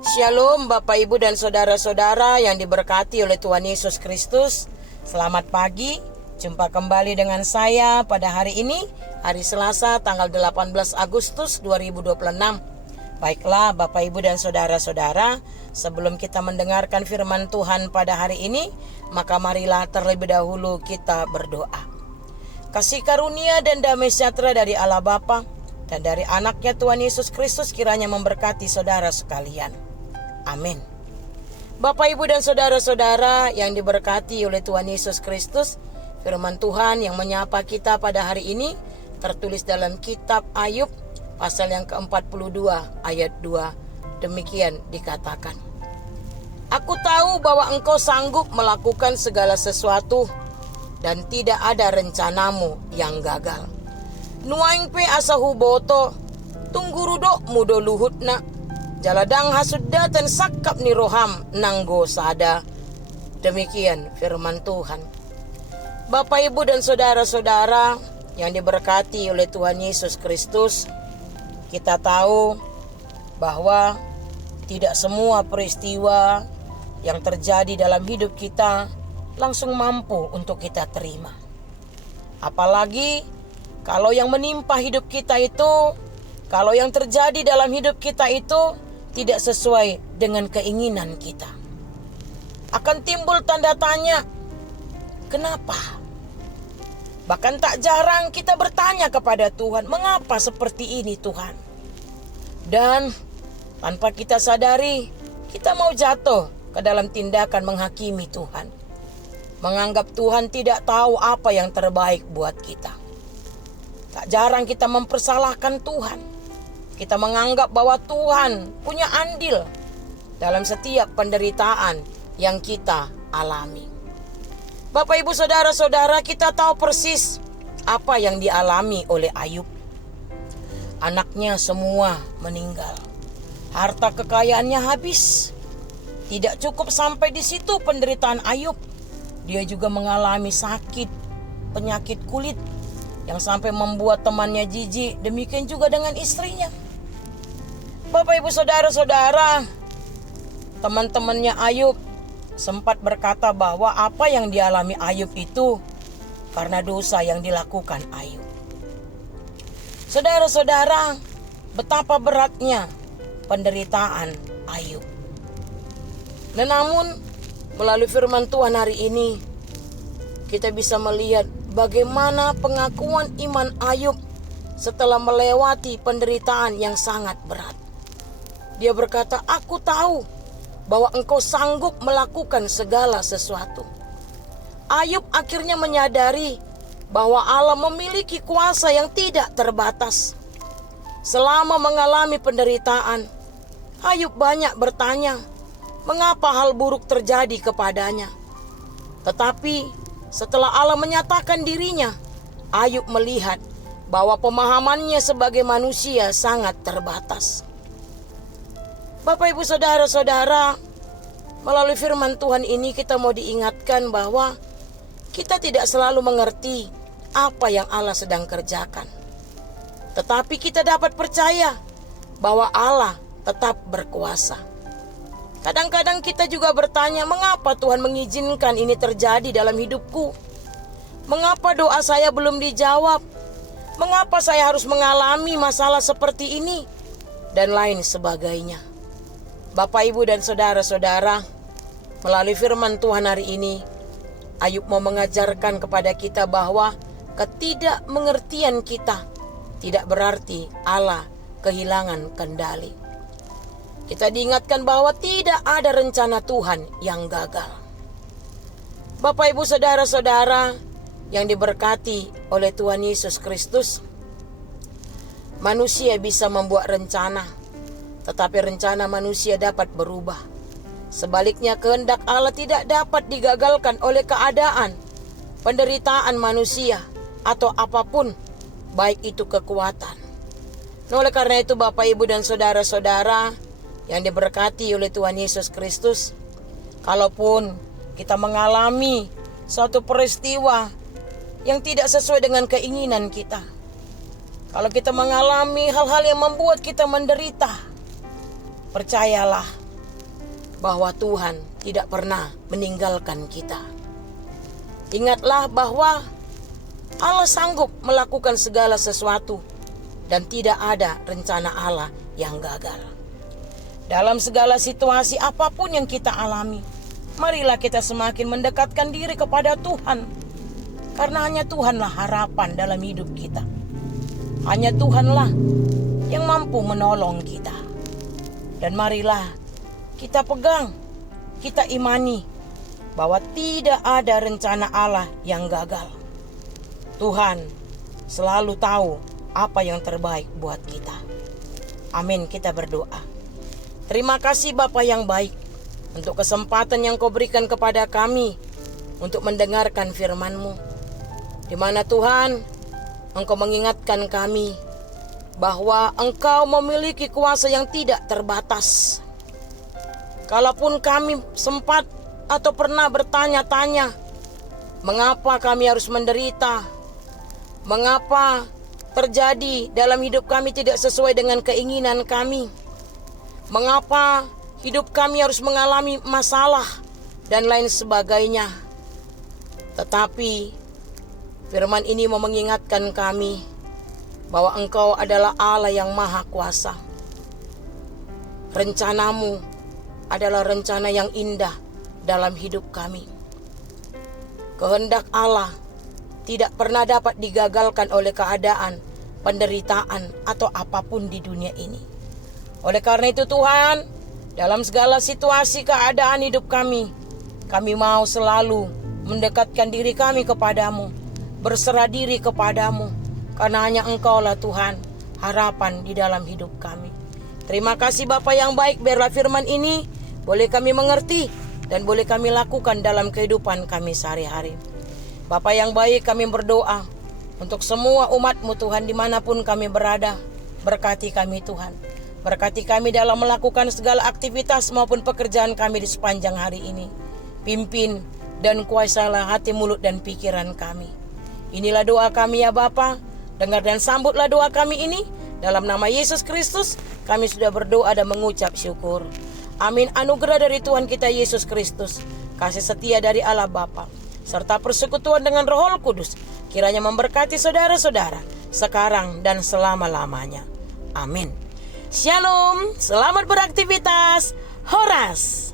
Shalom Bapak Ibu dan Saudara-saudara yang diberkati oleh Tuhan Yesus Kristus. Selamat pagi, jumpa kembali dengan saya pada hari ini, hari Selasa tanggal 18 Agustus 2026. Baiklah Bapak Ibu dan Saudara-saudara, sebelum kita mendengarkan firman Tuhan pada hari ini, maka marilah terlebih dahulu kita berdoa. Kasih karunia dan damai sejahtera dari Allah Bapa dan dari anaknya Tuhan Yesus Kristus kiranya memberkati saudara sekalian. Amin. Bapak Ibu dan saudara-saudara yang diberkati oleh Tuhan Yesus Kristus, firman Tuhan yang menyapa kita pada hari ini tertulis dalam kitab Ayub pasal yang ke-42 ayat 2. Demikian dikatakan, Aku tahu bahwa engkau sanggup melakukan segala sesuatu dan tidak ada rencanamu yang gagal. Nuaing pe asa huboto, tunggurudo mudo luhutna, jaladang hasudda dan sakap ni roham nanggo sada. Demikian firman Tuhan. Bapak Ibu dan saudara-saudara yang diberkati oleh Tuhan Yesus Kristus, kita tahu bahwa tidak semua peristiwa yang terjadi dalam hidup kita langsung mampu untuk kita terima. Apalagi kalau yang menimpa hidup kita itu, kalau yang terjadi dalam hidup kita itu tidak sesuai dengan keinginan kita, akan timbul tanda tanya, kenapa? Bahkan tak jarang kita bertanya kepada Tuhan, mengapa seperti ini Tuhan? Dan tanpa kita sadari, kita mau jatuh ke dalam tindakan menghakimi Tuhan, menganggap Tuhan tidak tahu apa yang terbaik buat kita. Tak jarang kita mempersalahkan Tuhan. Kita menganggap bahwa Tuhan punya andil dalam setiap penderitaan yang kita alami. Bapak Ibu saudara-saudara, kita tahu persis apa yang dialami oleh Ayub. Anaknya semua meninggal. Harta kekayaannya habis. Tidak cukup sampai di situ penderitaan Ayub. Dia juga mengalami sakit, penyakit kulit yang sampai membuat temannya jijik, demikian juga dengan istrinya. Bapak Ibu saudara-saudara, teman-temannya Ayub sempat berkata bahwa apa yang dialami Ayub itu karena dosa yang dilakukan Ayub. Saudara-saudara, betapa beratnya penderitaan Ayub. Dan namun melalui firman Tuhan hari ini kita bisa melihat bagaimana pengakuan iman Ayub setelah melewati penderitaan yang sangat berat. Dia berkata, Aku tahu bahwa engkau sanggup melakukan segala sesuatu. Ayub akhirnya menyadari bahwa Allah memiliki kuasa yang tidak terbatas. Selama mengalami penderitaan, Ayub banyak bertanya, mengapa hal buruk terjadi kepadanya. Tetapi setelah Allah menyatakan dirinya, Ayub melihat bahwa pemahamannya sebagai manusia sangat terbatas. Bapak Ibu saudara-saudara, melalui firman Tuhan ini kita mau diingatkan bahwa kita tidak selalu mengerti apa yang Allah sedang kerjakan. Tetapi kita dapat percaya bahwa Allah tetap berkuasa. Kadang-kadang kita juga bertanya, mengapa Tuhan mengizinkan ini terjadi dalam hidupku? Mengapa doa saya belum dijawab? Mengapa saya harus mengalami masalah seperti ini? Dan lain sebagainya. Bapak, Ibu, dan saudara-saudara, melalui firman Tuhan hari ini, Ayub mau mengajarkan kepada kita bahwa ketidakmengertian kita tidak berarti Allah kehilangan kendali. Kita diingatkan bahwa tidak ada rencana Tuhan yang gagal. Bapak, Ibu, saudara-saudara yang diberkati oleh Tuhan Yesus Kristus, manusia bisa membuat rencana, tetapi rencana manusia dapat berubah. Sebaliknya, kehendak Allah tidak dapat digagalkan oleh keadaan, penderitaan manusia, atau apapun, baik itu kekuatan. Nah, oleh karena itu Bapak, Ibu, dan saudara-saudara yang diberkati oleh Tuhan Yesus Kristus, kalaupun kita mengalami suatu peristiwa yang tidak sesuai dengan keinginan kita, kalau kita mengalami hal-hal yang membuat kita menderita, percayalah bahwa Tuhan tidak pernah meninggalkan kita. Ingatlah bahwa Allah sanggup melakukan segala sesuatu dan tidak ada rencana Allah yang gagal. Dalam segala situasi apapun yang kita alami, marilah kita semakin mendekatkan diri kepada Tuhan. Karena hanya Tuhanlah harapan dalam hidup kita. Hanya Tuhanlah yang mampu menolong kita. Dan marilah kita pegang, kita imani bahwa tidak ada rencana Allah yang gagal. Tuhan selalu tahu apa yang terbaik buat kita. Amin, kita berdoa. Terima kasih Bapa yang baik untuk kesempatan yang Kau berikan kepada kami untuk mendengarkan firman-Mu, di mana Tuhan Engkau mengingatkan kami bahwa Engkau memiliki kuasa yang tidak terbatas. Kalaupun kami sempat atau pernah bertanya-tanya, mengapa kami harus menderita? Mengapa terjadi dalam hidup kami tidak sesuai dengan keinginan kami? Mengapa hidup kami harus mengalami masalah dan lain sebagainya? Tetapi firman ini mau mengingatkan kami bahwa Engkau adalah Allah yang Maha Kuasa. Rencanamu adalah rencana yang indah dalam hidup kami. Kehendak Allah tidak pernah dapat digagalkan oleh keadaan, penderitaan, atau apapun di dunia ini. Oleh karena itu Tuhan, dalam segala situasi keadaan hidup kami mau selalu mendekatkan diri kami kepadamu, berserah diri kepadamu, karena hanya Engkaulah Tuhan, harapan di dalam hidup kami. Terima kasih Bapa yang baik, biarlah firman ini boleh kami mengerti dan boleh kami lakukan dalam kehidupan kami sehari-hari. Bapa yang baik, kami berdoa untuk semua umat-Mu Tuhan dimanapun kami berada. Berkati kami Tuhan. Berkati kami dalam melakukan segala aktivitas maupun pekerjaan kami di sepanjang hari ini. Pimpin dan kuasailah hati, mulut, dan pikiran kami. Inilah doa kami ya Bapa. Dengar dan sambutlah doa kami ini. Dalam nama Yesus Kristus kami sudah berdoa dan mengucap syukur. Amin. Anugerah dari Tuhan kita Yesus Kristus, kasih setia dari Allah Bapa, serta persekutuan dengan Roh Kudus kiranya memberkati saudara-saudara sekarang dan selama-lamanya. Amin. Shalom, selamat beraktivitas. Horas.